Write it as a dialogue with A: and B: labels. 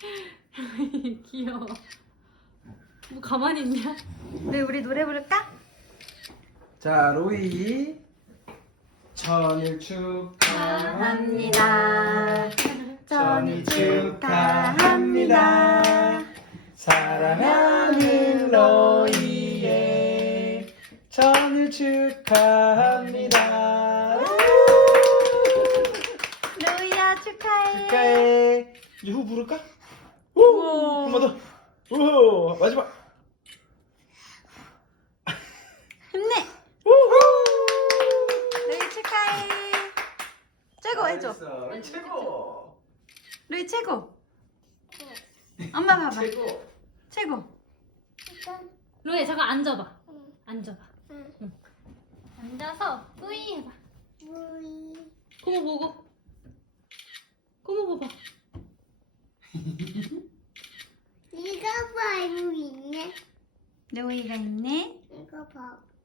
A: 귀여워. 뭐 가만히 있냐?
B: 네, 우리 노래 부를까?
C: 자, 로이 천일 축하합니다.
B: 합니다.
C: 천일 축하합니다. 사랑하는 로이의 천일 축하합니다.
B: 로이야 축하해.
C: 축하해. 이후 부를까?
B: 우와.
C: 한 번 더. 오, 마지막.
B: 힘내. 로이 축하해. 최고 해줘.
C: 로이 최고.
B: 로이 최고. 엄마 봐봐.
C: 최고.
B: 최고.
A: 로이 잠깐 앉아봐. 앉아봐. 응. 앉아서 뿌이 해봐. 고모 보고. 고모 봐봐.
D: 이거 봐, 이거 있네.
B: 로이가 있네.
D: 이거 봐.